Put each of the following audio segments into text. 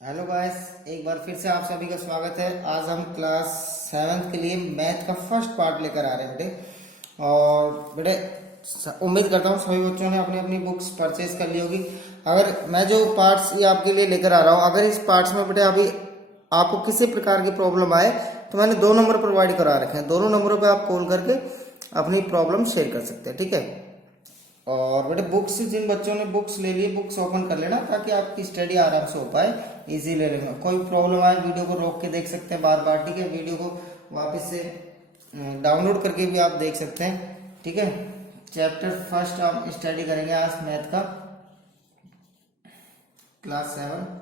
Hello guys, एक बार फिर से आप सभी का स्वागत है। आज हम क्लास 7th के लिए मैथ का फर्स्ट पार्ट लेकर आ रहे हैं बेटे। और बेटे उम्मीद करता हूँ सभी बच्चों ने अपनी अपनी बुक्स परचेज कर ली होगी। अगर मैं जो पार्ट्स ये आपके लिए लेकर आ रहा हूँ, अगर इस पार्ट्स में बेटे अभी आपको किसी प्रकार की प्रॉब्लम आए तो मैंने 2 नंबर प्रोवाइड करा रखे हैं। दोनों नंबरों पर आप कॉल करके अपनी प्रॉब्लम शेयर कर सकते हैं, ठीक है। और बेटे बुक्स, जिन बच्चों ने बुक्स ले ली बुक्स ओपन कर लेना ताकि आपकी स्टडी आराम से हो पाए, इजी ले लेना। कोई प्रॉब्लम आए वीडियो को रोक के देख सकते हैं बार बार, ठीक है। वीडियो को वापस से डाउनलोड करके भी आप देख सकते हैं, ठीक है। चैप्टर फर्स्ट आप स्टडी करेंगे आज मैथ का, क्लास 7।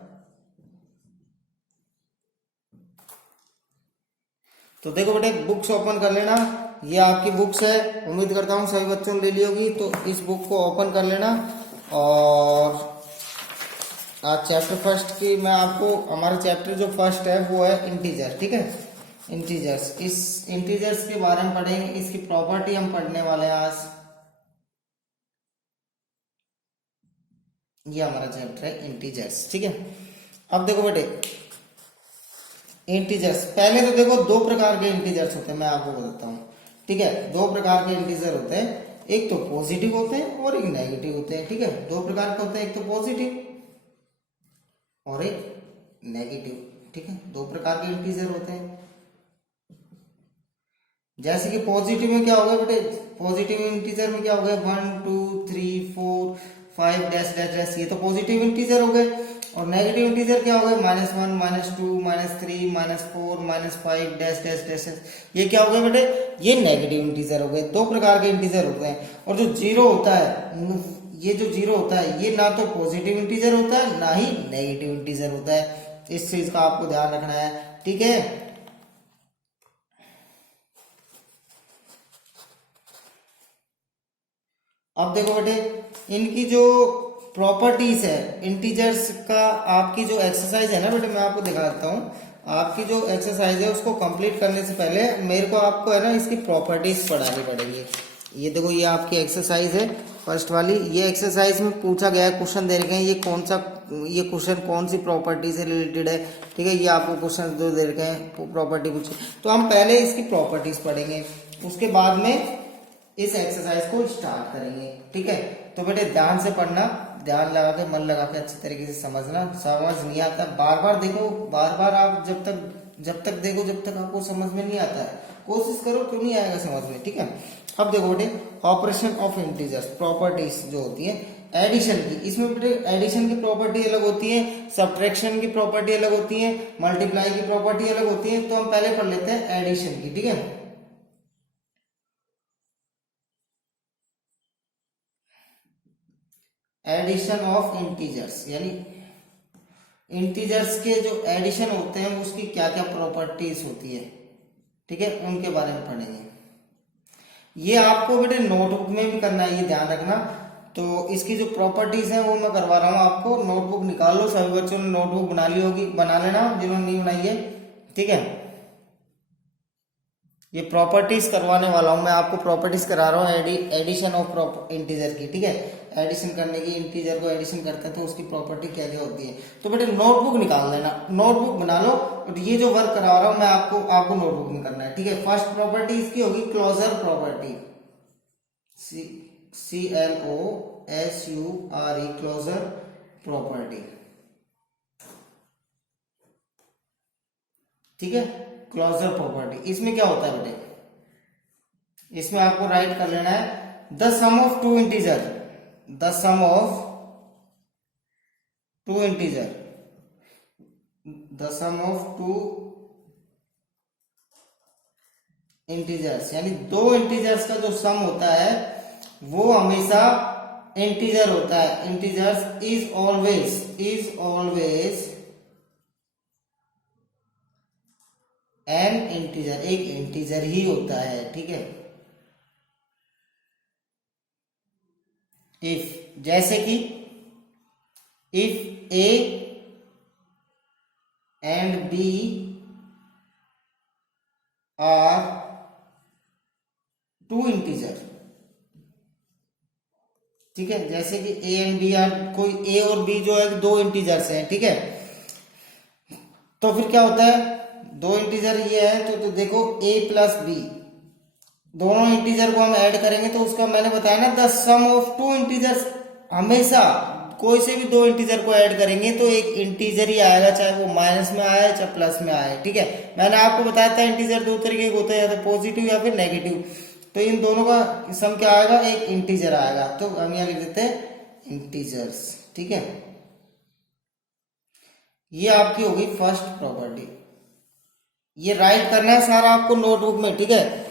तो देखो बेटे बुक्स ओपन कर लेना। ये आपकी बुक्स है, उम्मीद करता हूँ सभी बच्चों ने ले ली होगी। तो इस बुक को ओपन कर लेना। और आज चैप्टर फर्स्ट की मैं आपको, हमारा चैप्टर जो फर्स्ट है वो है इंटीजर, ठीक है। इंटीजर्स, इस इंटीजर्स के बारे में पढ़ेंगे, इसकी प्रॉपर्टी हम पढ़ने वाले हैं आज। ये हमारा चैप्टर है इंटीजर्स, ठीक है। अब देखो बेटे इंटीजर्स, पहले तो देखो दो प्रकार के इंटीजर्स होते हैं, मैं आपको बताता हूँ, ठीक है। दो प्रकार के इंटीजर होते हैं, एक तो पॉजिटिव होते हैं और एक नेगेटिव होते हैं, ठीक है। दो प्रकार के होते हैं, एक तो पॉजिटिव और एक नेगेटिव, ठीक है। दो प्रकार के इंटीजर होते हैं। जैसे कि पॉजिटिव में क्या हो गया बेटे, पॉजिटिव इंटीजर में क्या हो गया, 1 2 3 4 5 डैश डैश डैश, ये तो पॉजिटिव इंटीजर हो गए। और नेगेटिव इंटीजर क्या हो गए, -1 -2 -3 -4 -5 डैश डैश डैश, ये क्या हो गए बेटे, ये नेगेटिव इंटीजर हो गए। दो प्रकार के इंटीजर होते हैं। और जो जीरो होता है, ये जो जीरो होता है ये ना तो पॉजिटिव इंटीजर होता है ना ही नेगेटिव इंटीजर होता है। इस चीज का आपको ध्यान रखना है, ठीक है। अब देखो बेटे इनकी जो प्रॉपर्टीज है इंटीजर्स का, आपकी जो एक्सरसाइज है ना बेटे, मैं आपको दिखा देता हूँ। आपकी जो एक्सरसाइज है उसको कंप्लीट करने से पहले मेरे को आपको है ना इसकी प्रॉपर्टीज पढ़ानी पड़ेगी। ये देखो ये आपकी एक्सरसाइज है फर्स्ट वाली। ये एक्सरसाइज में पूछा गया क्वेश्चन दे रखे हैं, ये कौन सा, ये क्वेश्चन कौन सी प्रॉपर्टी से रिलेटेड है, ठीक है। ये आपको क्वेश्चन जो दे रखे हैं प्रॉपर्टी पूछे, तो हम पहले इसकी प्रॉपर्टीज पढ़ेंगे, उसके बाद में इस एक्सरसाइज को स्टार्ट करेंगे, ठीक है। तो बेटे ध्यान से पढ़ना, ध्यान लगा के मन लगा के अच्छी तरीके से समझना। समझ नहीं आता बार बार देखो, बार बार आप जब तक देखो जब तक आपको समझ में नहीं आता है, कोशिश करो क्यों नहीं आएगा समझ में, ठीक है। अब देखो बेटे ऑपरेशन ऑफ इंटीजर्स, प्रॉपर्टीज जो होती है एडिशन की, इसमें बेटे एडिशन की प्रॉपर्टी अलग होती है, सब्ट्रैक्शन की प्रॉपर्टी अलग होती है, मल्टीप्लाई की प्रॉपर्टी अलग होती है। तो हम पहले पढ़ लेते हैं एडिशन की, ठीक है। एडिशन ऑफ इंटीजर्स, यानी इंटीजर्स के जो एडिशन होते हैं उसकी क्या क्या प्रॉपर्टीज होती है, ठीक है, उनके बारे में पढ़ेंगे। ये आपको बेटे नोटबुक में भी करना है, ये ध्यान रखना। तो इसकी जो प्रॉपर्टीज है वो मैं करवा रहा हूँ आपको। नोटबुक निकाल लो, सभी बच्चों ने नोटबुक बना ली होगी, बना लेना जिन्होंने नहीं बनाई है, ठीक है। ये प्रॉपर्टीज करवाने वाला हूं मैं आपको, प्रॉपर्टीज करा रहा हूँ एडिशन ऑफ इंटीजर की, ठीक है। एडिशन करने की, इंटीजर को एडिशन करते हैं तो उसकी प्रॉपर्टी क्या क्या होती है। तो बेटे नोटबुक निकाल लेना, नोटबुक बना लो। और ये जो वर्क करा रहा हूं मैं आपको नोटबुक में करना है, ठीक है। फर्स्ट प्रॉपर्टी इसकी होगी closure property, CLOSURE, closure property, ठीक है। क्लोजर प्रॉपर्टी इसमें क्या होता है बेटे, इसमें आपको राइट कर लेना है the sum of two integer, the sum of two integer, the sum of two integers, यानी दो इंटीजर्स का जो सम होता है वो हमेशा इंटीजर होता है। Integers is always an integer, एक इंटीजर ही होता है, ठीक है। इफ, जैसे कि if A and B are two integer, ठीक है। जैसे कि ए एंड बी आर, कोई ए और बी जो है दो इंटीजर्स हैं, ठीक है। तो फिर क्या होता है, दो इंटीजर ये है तो देखो a प्लस बी, दोनों इंटीजर को हम ऐड करेंगे तो उसका मैंने बताया ना the sum of two integers, हमेशा कोई से भी दो इंटीजर को ऐड करेंगे तो एक इंटीजर ही आएगा, चाहे वो माइनस में आए चाहे प्लस में आए। ठीक है, मैंने आपको बताया था इंटीजर दो तरीके के होते हैं, या तो पॉजिटिव या फिर नेगेटिव। तो इन दोनों का सम क्या आएगा, एक इंटीजर आएगा। तो हम यहाँ लिख देते हैं इंटीजर्स। ठीक है, ये आपकी होगी फर्स्ट प्रॉपर्टी। ये राइट करना है सारा आपको नोटबुक में। ठीक है,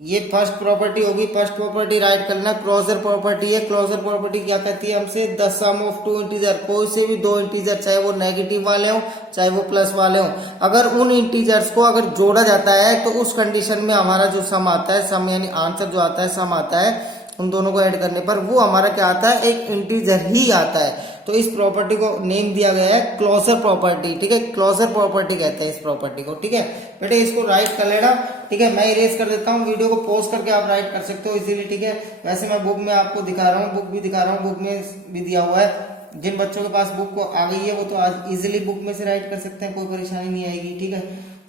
ये फर्स्ट प्रॉपर्टी होगी, फर्स्ट प्रॉपर्टी राइट करना। क्लोजर प्रॉपर्टी है, क्लोजर प्रॉपर्टी क्या कहती है हमसे, the sum of two integer, कोई से भी दो इंटीजर चाहे वो नेगेटिव वाले हो चाहे वो प्लस वाले हो, अगर उन इंटीजर्स को अगर जोड़ा जाता है तो उस कंडीशन में हमारा जो सम आता है, सम यानी आंसर जो आता है, सम आता है, उन दोनों को ऐड करने पर वो हमारा क्या आता है, एक इंटीजर ही आता है। तो इस प्रॉपर्टी को नेम दिया गया है क्लोजर प्रॉपर्टी। ठीक है, क्लोजर प्रॉपर्टी कहते हैं इस प्रॉपर्टी को। ठीक है बेटे, इसको राइट कर लेना। ठीक है, मैं इरेज कर देता हूँ, वीडियो को पॉज करके आप राइट कर सकते हो इजीली। ठीक है, वैसे मैं बुक में आपको दिखा रहा हूँ, बुक भी दिखा रहा हूँ, बुक में भी दिया हुआ है। जिन बच्चों के पास बुक को आ गई है वो तो आज इजीली बुक में से राइट कर सकते हैं, कोई परेशानी नहीं आएगी। ठीक है,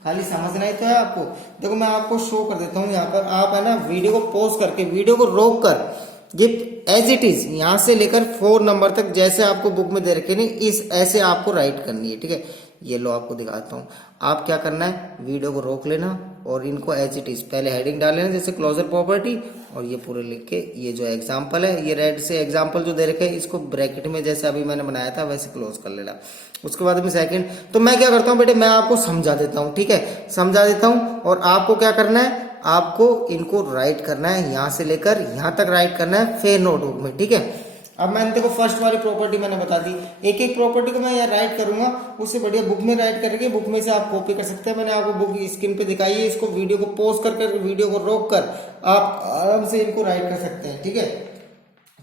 खाली समझना ही तो है आपको। देखो मैं आपको शो कर देता हूँ यहाँ पर, आप है ना वीडियो को पॉज करके, वीडियो को रोक कर, ये एज इट इज यहाँ से लेकर 4 नंबर तक जैसे आपको बुक में दे रखे नहीं, इस ऐसे आपको राइट करनी है। ठीक है, ये लो आपको दिखाता हूँ। आप क्या करना है, वीडियो को रोक लेना और इनको एज इट इज पहले हेडिंग डाल लेना, जैसे क्लोजर प्रॉपर्टी, और ये पूरे लिख के ये जो एग्जाम्पल है, ये रेड से एग्जाम्पल जो दे रखे है, इसको ब्रैकेट में जैसे अभी मैंने बनाया था वैसे क्लोज कर लेना। उसके बाद में सेकंड, तो मैं क्या करता हूँ बेटे, मैं आपको समझा देता हूँ। ठीक है, समझा देता हूँ और आपको क्या करना है, आपको इनको राइट करना है, यहां से लेकर यहां तक राइट करना है फेयर नोटबुक में। ठीक है, अब मैंने देखो फर्स्ट वाली प्रॉपर्टी मैंने बता दी, एक एक प्रॉपर्टी को मैं यहाँ राइट करूंगा, उससे बढ़िया बुक में राइट करके बुक में से आप कॉपी कर सकते हैं। मैंने आपको बुक स्क्रीन पे दिखाई है, इसको वीडियो को पॉज कर वीडियो को रोक कर आप आराम से इनको राइट कर सकते हैं। ठीक है,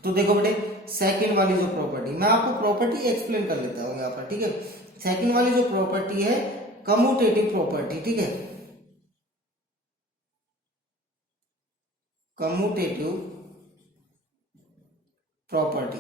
तो देखो बेटे, सेकंड वाली जो प्रॉपर्टी, मैं आपको प्रॉपर्टी एक्सप्लेन कर लेता हूँ यहाँ पर। ठीक है, सेकंड वाली जो प्रॉपर्टी है कम्यूटेटिव प्रॉपर्टी। ठीक है, कम्यूटेटिव प्रॉपर्टी,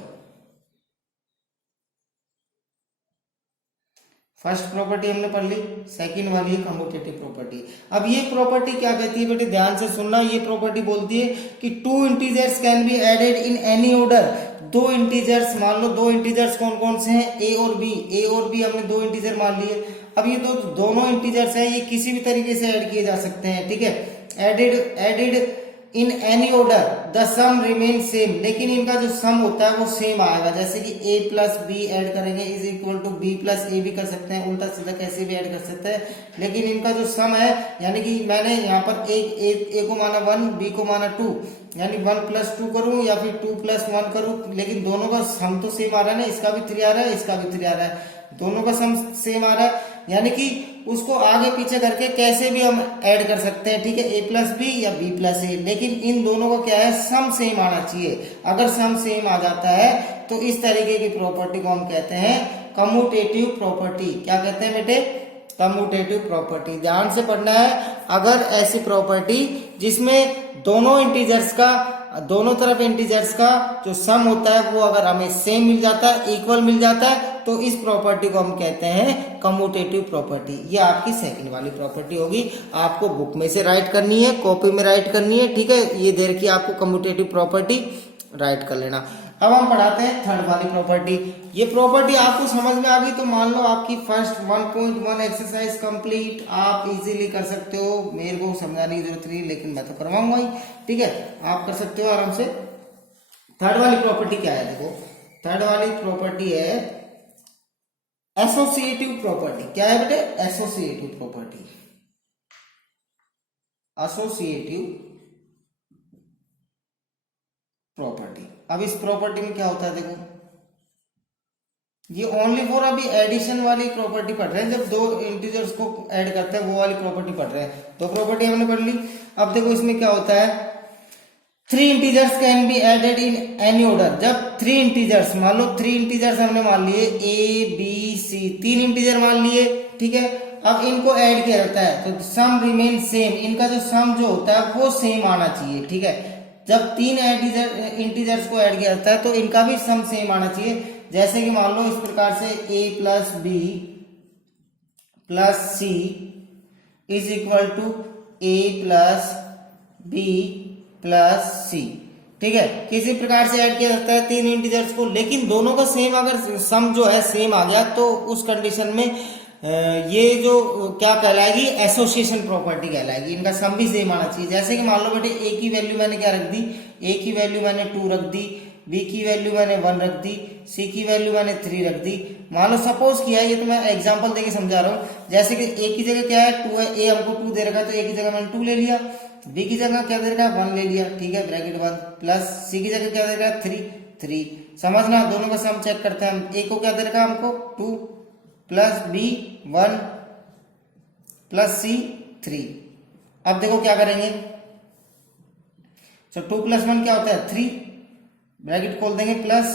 फर्स्ट प्रॉपर्टी हमने पढ़ ली, सेकंड वाली है कम्यूटेटिव प्रॉपर्टी। अब ये प्रॉपर्टी क्या कहती है बेटे, ध्यान से सुनना। ये प्रॉपर्टी बोलती है कि two integers can be added in any order, दो इंटीजर्स मान लो, दो इंटीजर्स कौन कौन से हैं, ए और बी, ए और बी हमने दो इंटीजर मान लिए। अब ये दोनों इंटीजर्स हैं, ये किसी भी तरीके से ऐड किए जा सकते हैं। ठीक है, added in any order the sum remain same, लेकिन इनका जो सम होता है वो सेम आएगा। जैसे कि a प्लस बी एड करेंगे is equal to B plus A भी कर सकते हैं, उल्टा सीधा कैसे भी ऐड कर सकते हैं, लेकिन इनका जो सम है, यानी कि मैंने यहाँ पर ए को माना 1, बी को माना 2, यानी 1 प्लस 2 करूं या फिर 2 प्लस 1 करूं, लेकिन दोनों का सम तो सेम आ रहा है ना, इसका भी 3 आ रहा है, इसका भी 3 आ रहा है, दोनों का सम सेम आ रहा है, यानी कि उसको आगे पीछे करके कैसे भी हम ऐड कर सकते हैं। ठीक है, a प्लस बी या b प्लस ए, लेकिन इन दोनों का क्या है, सम सेम आना चाहिए। अगर सम सेम आ जाता है तो इस तरीके की प्रॉपर्टी को हम कहते हैं कम्यूटेटिव प्रॉपर्टी। क्या कहते हैं बेटे, कम्यूटेटिव प्रॉपर्टी। ध्यान से पढ़ना है, अगर ऐसी प्रॉपर्टी जिसमें दोनों इंटीजर्स का, दोनों तरफ इंटीजर्स का जो सम होता है वो अगर हमें सेम मिल जाता है, इक्वल मिल जाता है, तो इस प्रॉपर्टी को हम कहते हैं कम्यूटेटिव प्रॉपर्टी। ये आपकी सेकंड वाली प्रॉपर्टी होगी, आपको बुक में से राइट करनी है, कॉपी में राइट करनी है। ठीक है, ये दे रखी है आपको कम्यूटेटिव प्रॉपर्टी, राइट कर लेना। अब हम पढ़ाते हैं थर्ड वाली प्रॉपर्टी। ये प्रॉपर्टी आपको समझ में आ गई तो मान लो आपकी फर्स्ट 1.1 एक्सरसाइज कंप्लीट, आप इजीली कर सकते हो, मेरे को समझाने की जरूरत नहीं, लेकिन मैं तो करवाऊंगा ही। ठीक है, आप कर सकते हो आराम से। थर्ड वाली प्रॉपर्टी क्या है, देखो थर्ड वाली प्रॉपर्टी है एसोसिएटिव प्रॉपर्टी। क्या है बेटे, एसोसिएटिव प्रॉपर्टी, एसोसिएटिव प्रॉपर्टी। अब इस प्रॉपर्टी में क्या होता है, देखो ये ओनली फॉर अभी एडिशन वाली प्रॉपर्टी पढ़ रहे हैं, जब दो इंटीजर्स को ऐड करते हैं वो वाली प्रॉपर्टी पढ़ रहे हैं। तो प्रॉपर्टी हमने पढ़ ली। अब देखो इसमें क्या होता है, 3 integers can be added in any order. जब 3 इंटीजर्स, मान लो 3 इंटीजर्स हमने मान लिए ए बी सी, 3 इंटीजर मान लिए। ठीक है, अब इनको ऐड किया जाता है तो सम रिमेन सेम, इनका जो सम जो होता है वो सेम आना चाहिए। ठीक है, जब 3 इंटीजर्स को ऐड किया जाता है तो इनका भी सम सेम आना चाहिए। जैसे कि मान लो इस प्रकार से a plus B plus C is equal to A plus B plus C. ठीक है, किसी प्रकार से ऐड किया जाता है तीन इंटीजर्स को, लेकिन दोनों का सेम अगर सम जो है सेम आ गया तो उस कंडीशन में ये जो क्या कहलाएगी, एसोसिएशन प्रॉपर्टी कहलाएगी। इनका सम भी सेम आना चाहिए। जैसे कि मान लो बेटे ए की वैल्यू मैंने क्या रख दी, ए की वैल्यू मैंने 2 रख दी, बी की वैल्यू मैंने 1 रख दी, सी की वैल्यू मैंने 3 रख दी। मान लो सपोज किया है, ये तो मैं एग्जांपल देके समझा रहा हूँ। जैसे कि ए की जगह क्या है 2 है, ए हमको 2 दे रखा है तो ए की जगह मैंने 2 ले लिया, बी की जगह क्या दे रखा है 1 ले लिया, ठीक है, ब्रैकेट 1 प्लस सी की जगह क्या दे रखा है 3। समझना, दोनों का सम चेक करते हैं हम। ए को क्या दे रखा है हमको 2 प्लस बी 1 प्लस सी 3। अब देखो क्या करेंगे, तो 2 प्लस 1 क्या होता है 3, ब्रैकेट खोल देंगे, plus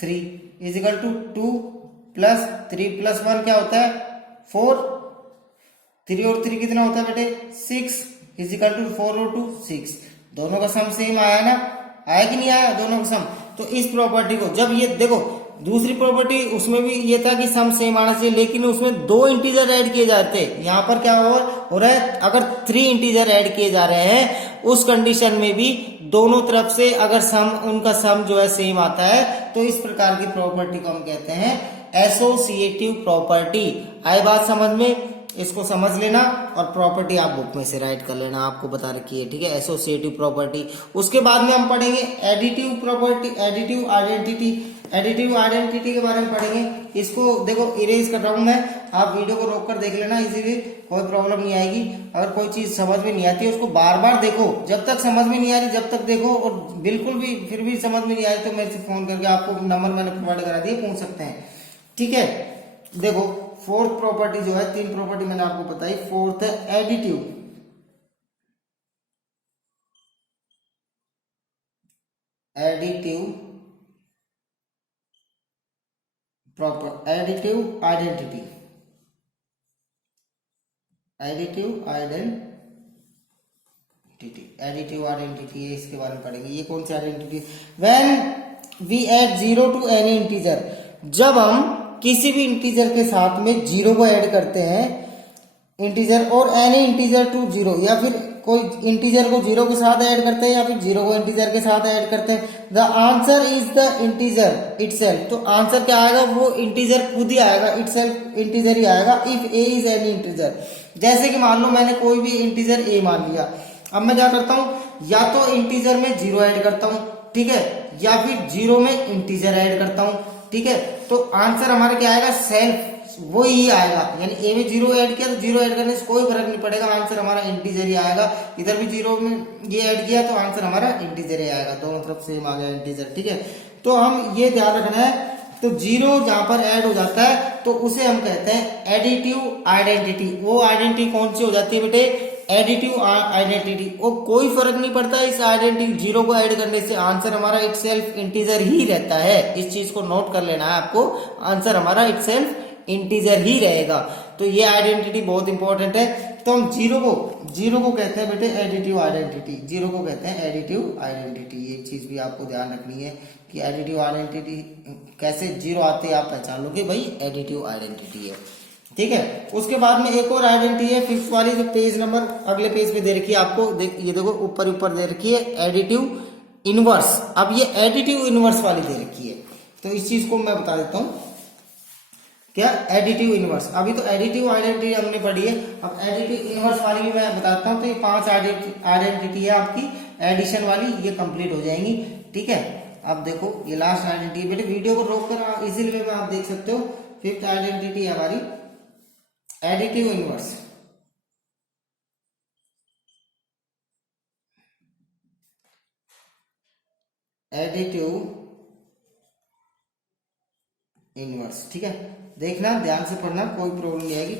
3 is equal to 2 plus 3 plus 1 क्या होता है 4, 3 और 3 कितना होता है बेटे 6 इज इक्वल टू 4 और 2 6। दोनों का सम सेम आया ना, आया कि नहीं आया दोनों का सम। तो इस प्रॉपर्टी को जब ये देखो, दूसरी प्रॉपर्टी उसमें भी ये था कि सम सेम आना चाहिए, लेकिन उसमें 2 इंटीजर ऐड किए जाते हैं। यहाँ पर क्या हो रहा है, अगर 3 इंटीजर ऐड किए जा रहे हैं उस कंडीशन में भी दोनों तरफ से अगर सम, उनका सम जो है सेम आता है, तो इस प्रकार की प्रॉपर्टी को हम कहते हैं एसोसिएटिव प्रॉपर्टी। आई बात समझ में, इसको समझ लेना और प्रॉपर्टी आप बुक में से राइट कर लेना, आपको बता रखी है, ठीक है, एसोसिएटिव प्रॉपर्टी। उसके बाद में हम पढ़ेंगे additive property, additive identity. Additive identity के बारे में पढ़ेंगे। इसको देखो इरेज कर रहा हूं मैं, आप वीडियो को रोक कर देख लेना, इजीली कोई प्रॉब्लम नहीं आएगी। अगर कोई चीज समझ में नहीं आती है उसको बार बार देखो, जब तक समझ में नहीं आ रही जब तक देखो, और बिल्कुल भी फिर भी समझ में नहीं आई तो मेरे से फोन करके, आपको नंबर मैंने प्रोवाइड करा दिया, पूछ सकते हैं, ठीक है। देखो फोर्थ प्रॉपर्टी जो है, 3 प्रॉपर्टी मैंने आपको बताई, फोर्थ है additive. Additive proper, additive identity, additive identity, additive identity है, इसके बारे में पढ़ेंगे। ये कौन सी identity, when we add 0 to any integer, जब हम किसी भी इंटीजर के साथ में 0 को ऐड करते हैं, इंटीजर और एनी इंटीजर टू 0, या फिर कोई इंटीजर को 0 के साथ ऐड करते हैं या फिर 0 को इंटीजर के साथ ऐड करते हैं, the answer is the integer itself. तो आंसर क्या आएगा, वो इंटीजर खुद ही आएगा, इटसेल्फ इंटीजर ही आएगा, if A is any integer. जैसे कि मान लो मैंने कोई भी इंटीजर ए मान लिया, अब मैं क्या करता हूं, या तो इंटीजर में 0 ऐड करता हूं, ठीक है, या फिर 0 में इंटीजर ऐड करता हूं, ठीक है, तो आंसर हमारा क्या आएगा, सेल्फ वो ही आएगा। यानी ए में 0 ऐड किया तो 0 ऐड करने से कोई फर्क नहीं पड़ेगा, आंसर हमारा इंटीजर ही आएगा। इधर भी 0 में ये ऐड किया तो आंसर हमारा इंटीजर ही आएगा, दोनों तरफ सेम आ गया इंटीजर, ठीक है। तो हम ये ध्यान रखना है, तो 0 जहां पर ऐड हो जाता है तो उसे हम कहते हैं एडिटिव आइडेंटिटी। वो आइडेंटिटी कौन सी हो जाती है बेटे, एडिटिव आइडेंटिटी। वो कोई फर्क नहीं पड़ता इस आइडेंटिटी 0 को ऐड करने से, आंसर हमारा इटसेल्फ इंटीजर ही रहता है। इस चीज को नोट कर लेना है आपको, आंसर हमारा इटसेल्फ इंटीजर ही रहेगा। तो ये आइडेंटिटी बहुत इंपॉर्टेंट है। तो हम 0 को कहते हैं बेटे एडिटिव आइडेंटिटी, 0 को कहते हैं एडिटिव आइडेंटिटी। ये चीज भी आपको ध्यान रखनी है कि एडिटिव आइडेंटिटी कैसे 0 आते आप पहचान लोगे, भाई एडिटिव आइडेंटिटी है, ठीक है। उसके बाद में एक और आइडेंटिटी है, 5th वाली, जो पेज नंबर अगले पेज पे दे रखी है आपको, ये देखो ऊपर दे रखी है एडिटिव इनवर्स। अब ये एडिटिव इनवर्स वाली दे रखी है, तो इस चीज को मैं बता देता हूं क्या, एडिटिव इनवर्स। अभी तो एडिटिव आइडेंटिटी हमने पढ़ी है, अब एडिटिव इनवर्स वाली भी मैं बताता हूँ। तो ये 5 आइडेंटिटी है आपकी एडिशन वाली, ये कंप्लीट हो जाएंगी, ठीक है। अब देखो ये लास्ट आइडेंटिटी, बेटे वीडियो को रोक कर इसी वे में आप देख सकते हो। 5th आइडेंटिटी है हमारी एडिटिव इनवर्स। एडिटिव इनवर्स, ठीक है, देखना ध्यान से पढ़ना, कोई प्रॉब्लम नहीं आएगी।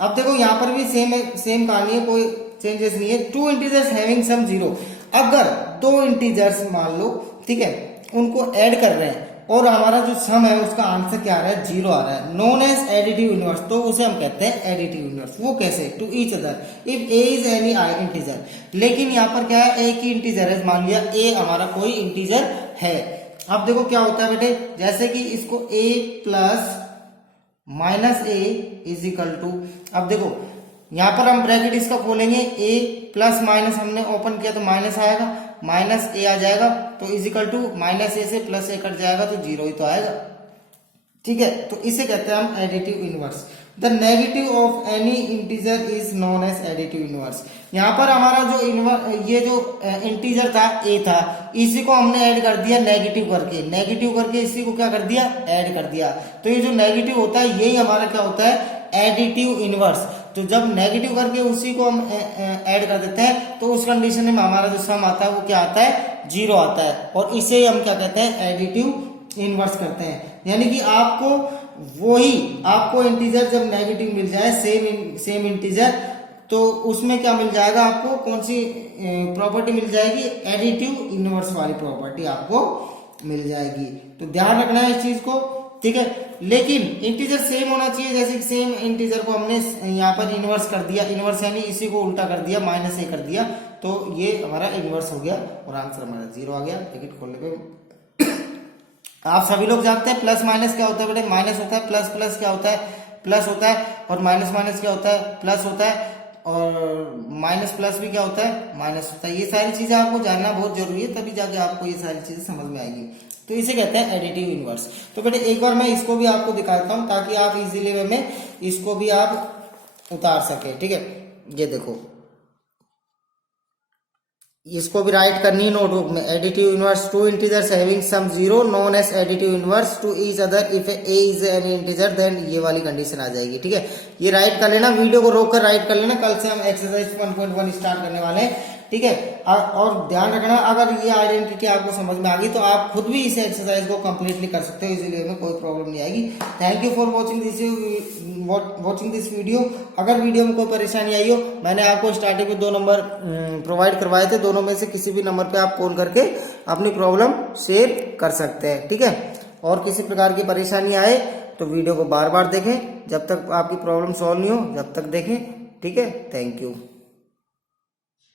अब देखो यहाँ पर भी सेम कहानी है, कोई चेंजेस नहीं है। 2 इंटीजर्स हैविंग सम 0, अगर 2 इंटीजर्स मान लो, ठीक है, उनको ऐड कर रहे हैं और हमारा जो सम है उसका आंसर क्या आ रहा है, 0 आ रहा है, नोन एज एडिटिव इनवर्स। तो उसे हम कहते हैं एडिटिव इनवर्स। वो कैसे, to each other if A is any integer. लेकिन यहाँ पर क्या है, ए की इंटीजर है, मान लिया ए हमारा कोई इंटीजर है। अब देखो क्या होता है बेटे, जैसे कि इसको a plus minus A is equal to, अब देखो यहाँ पर हम ब्रैकेट इसका खोलेंगे, ए प्लस माइनस हमने ओपन किया तो माइनस आएगा, माइनस ए आ जाएगा तो is equal to minus A से प्लस ए कट जाएगा तो जीरो ही तो आएगा। ठीक है, तो इसे कहते हैं हम additive inverse. The negative of any integer is known as additive inverse. यहाँ पर हमारा जो ये जो इंटीजर था ए था, इसी को हमने ऐड कर दिया नेगेटिव करके इसी को क्या कर दिया, ऐड कर दिया। तो ये जो नेगेटिव होता है यही हमारा क्या होता है, एडिटिव इनवर्स। तो जब नेगेटिव करके उसी को हम ऐड कर देते हैं तो उस कंडीशन में हमारा जो सम आता है वो क्या आता है, जीरो आता है, और इसे हम क्या कहते हैं, एडिटिव इनवर्स करते हैं। यानी कि आपको इंटीजर जब नेगेटिव मिल जाए, सेम इंटीजर, तो उसमें क्या मिल जाएगा, आपको कौन सी प्रॉपर्टी मिल जाएगी, एडिटिव इनवर्स वाली प्रॉपर्टी आपको मिल जाएगी। तो ध्यान रखना है इस चीज को, ठीक है। लेकिन इंटीजर सेम होना चाहिए, जैसे कि सेम इंटीजर को हमने यहाँ पर इनवर्स कर दिया, इनवर्स यानी इसी को उल्टा कर दिया, माइनस ए कर दिया, तो ये हमारा इनवर्स हो गया और आंसर हमारा जीरो आ गया। ब्रैकेट खोलने पे आप सभी लोग जानते हैं प्लस माइनस क्या होता है बेटे, माइनस होता है, प्लस प्लस क्या होता है, प्लस होता है, और माइनस माइनस क्या होता है, प्लस होता है, और माइनस प्लस भी क्या होता है, माइनस होता है। ये सारी चीजें आपको जानना बहुत जरूरी है, तभी जाके आपको ये सारी चीजें समझ में आएगी। तो इसे कहते हैं एडिटिव इनवर्स। तो बेटे एक बार मैं इसको भी आपको दिखाता हूं ताकि आप इजीली वे में इसको भी आप उतार सके। ठीक है, ये देखो, इसको भी राइट करनी है नोटबुक में। Additive inverse, two integers having sum zero known as additive inverse to each other if A is an integer, then ये वाली कंडीशन आ जाएगी। ठीक है, ये राइट कर लेना, वीडियो को रोक कर राइट कर लेना। कल से हम एक्सरसाइज 1.1 स्टार्ट करने वाले हैं। ठीक है, और ध्यान रखना, अगर ये आइडेंटिटी आपको समझ में आ गई तो आप खुद भी इस एक्सरसाइज को कंप्लीटली कर सकते हो, इसीलिए में कोई प्रॉब्लम नहीं आएगी। Thank you for watching this video. अगर वीडियो में कोई परेशानी आई हो, मैंने आपको स्टार्टिंग में 2 नंबर प्रोवाइड करवाए थे, दोनों में से किसी भी नंबर पे आप कॉल करके अपनी प्रॉब्लम शेयर कर सकते हैं। ठीक है, और किसी प्रकार की परेशानी आए तो वीडियो को बार बार देखें, जब तक आपकी प्रॉब्लम सॉल्व नहीं हो जब तक देखें। ठीक है, थैंक यू।